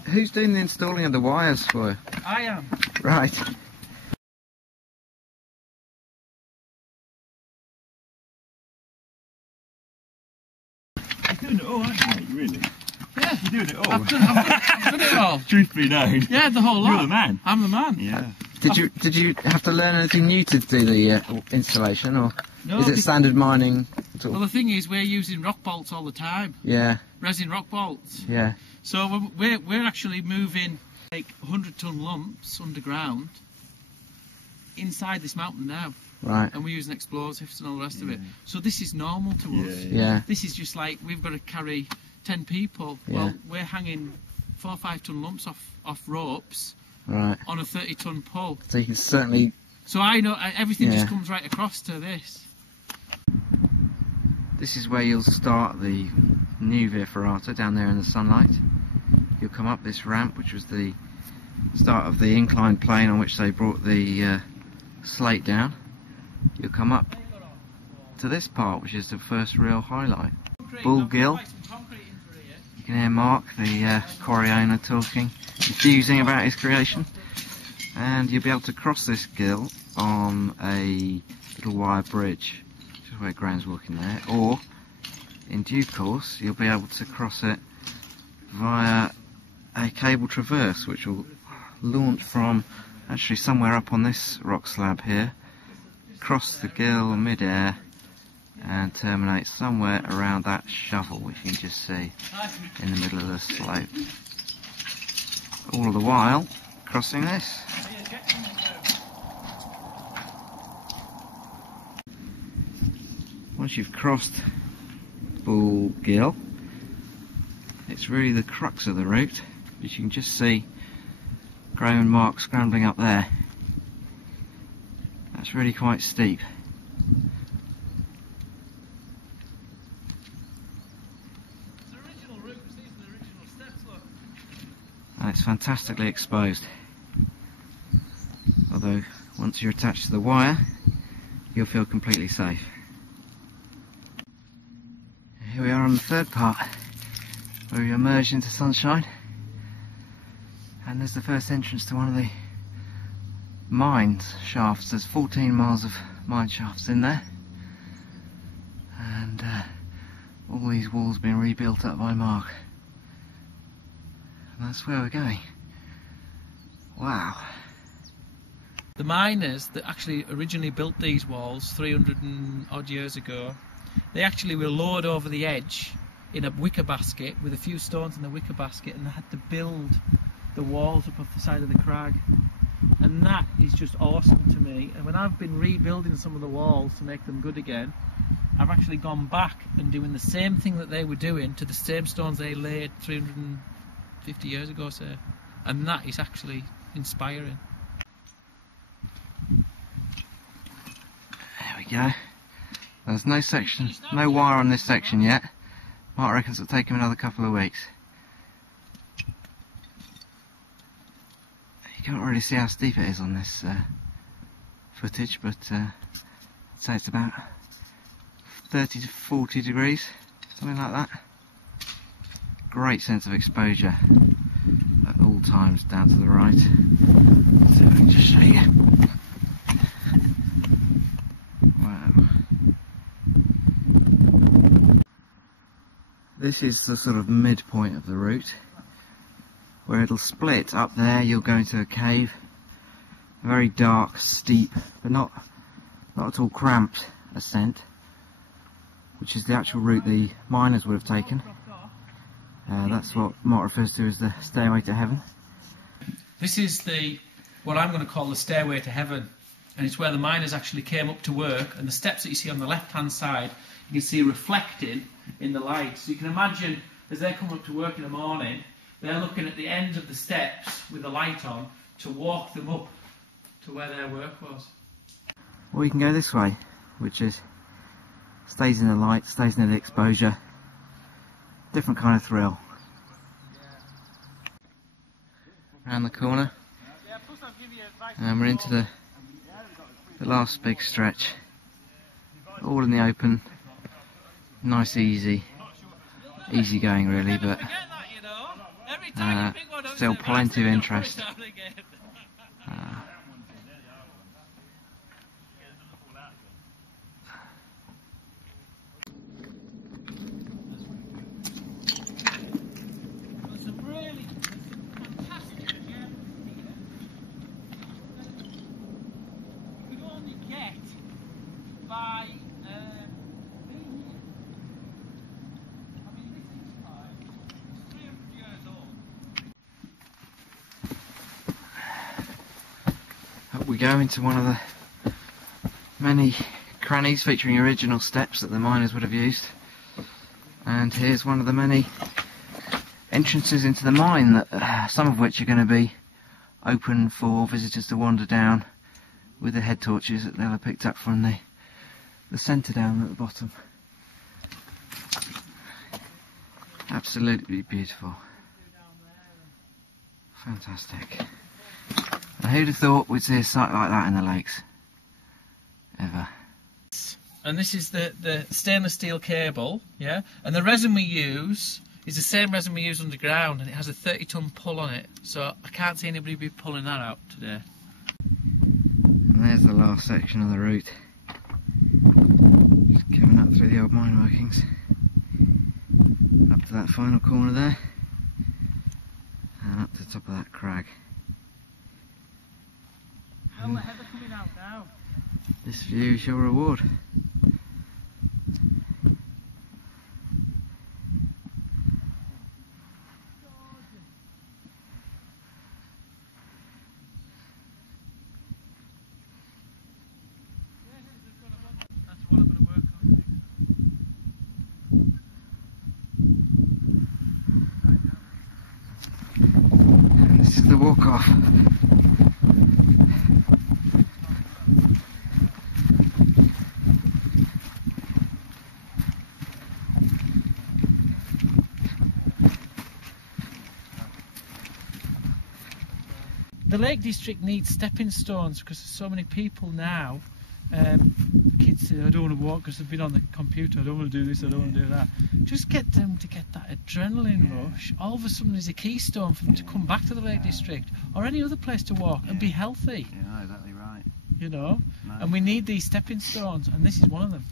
Who's doing the installing of the wires for you? I am. Right. You're doing it all, aren't you, mate? Really? Yeah. You're doing it all. I've done it all. Truth be known. Yeah, the whole lot. You're the man. I'm the man. Yeah. Did you have to learn anything new to do the installation, or No, is it standard mining? Well, the thing is, we're using rock bolts all the time. Yeah. Resin rock bolts. Yeah. So we're actually moving like 100-ton lumps underground inside this mountain now. Right. And we're using explosives and all the rest of it. So this is normal to us. Yeah. This is just like we've got to carry 10 people. Yeah. Well, we're hanging 4 or 5 ton lumps off ropes. Right. On a 30-ton pull. So you can certainly. So I know everything just comes right across to this. This is where you'll start the new ferrata down there in the sunlight. You'll come up this ramp, which was the start of the inclined plane on which they brought the slate down. You'll come up to this part, which is the first real highlight. Bull gill. You can hear Mark, the quarry owner, talking, enthusing about his creation. And you'll be able to cross this gill on a little wire bridge, which is where Graham's walking there, or in due course you'll be able to cross it via a cable traverse, which will launch from actually somewhere up on this rock slab here, cross the gill mid-air and terminate somewhere around that shovel, which you can just see in the middle of the slope. All the while crossing this. Once you've crossed Bull Gill, it's really the crux of the route, which you can just see Graham and Mark scrambling up there. That's really quite steep. It's the original route, these are the original steps, look. And it's fantastically exposed. Although, once you're attached to the wire, you'll feel completely safe. Here we are on the third part, where we emerge into sunshine. And there's the first entrance to one of the mine shafts. There's 14 miles of mine shafts in there. And all these walls being rebuilt up by Mark. And that's where we're going. Wow. The miners that actually originally built these walls 300 and odd years ago, they actually were lowered over the edge in a wicker basket with a few stones in the wicker basket, and they had to build the walls up off the side of the crag. And that is just awesome to me. And when I've been rebuilding some of the walls to make them good again, I've actually gone back and doing the same thing that they were doing to the same stones they laid 350 years ago, say. And that is actually inspiring. There we go. There's no section, no wire on this section yet. Mark reckons it'll take him another couple of weeks. You can't really see how steep it is on this footage, but I'd say it's about 30 to 40 degrees, something like that. Great sense of exposure at all times down to the right. Let's see if I can just show you. Wow. This is the sort of midpoint of the route, where it'll split. Up there you'll go into a cave, a very dark, steep, but not at all cramped ascent, which is the actual route the miners would have taken. That's what Mark refers to as the stairway to heaven. This is what I'm going to call the stairway to heaven, and it's where the miners actually came up to work, and the steps that you see on the left hand side you can see reflecting in the light. So you can imagine as they come up to work in the morning, they're looking at the ends of the steps with the light on to walk them up to where their work was. Or you can go this way, which is stays in the light, stays in the exposure. Different kind of thrill. Around the corner, and we're into the last big stretch. All in the open, nice, easy going really, but Still plenty of interest. We go into one of the many crannies featuring original steps that the miners would have used, and here's one of the many entrances into the mine, that some of which are going to be open for visitors to wander down with the head torches that they'll have picked up from the centre down at the bottom. Absolutely beautiful. Fantastic. Now, who'd have thought we'd see a site like that in the lakes? Ever. And this is the stainless steel cable, yeah? And the resin we use is the same resin we use underground, and it has a 30-ton pull on it. So I can't see anybody be pulling that out today. And there's the last section of the route. Just coming up through the old mine workings. Up to that final corner there. And up to the top of that crag. Oh, the heather coming out now. This view is your reward. That's what I'm going to work on. And this is the walk off. The Lake District needs stepping stones because there's so many people now. Kids say, I don't want to walk because they've been on the computer, I don't want to do this, I don't want to do that. Just get them to get that adrenaline rush. All of a sudden there's a keystone for them to come back to the Lake District or any other place to walk and be healthy. Yeah, exactly right. You know? No. And we need these stepping stones, and this is one of them.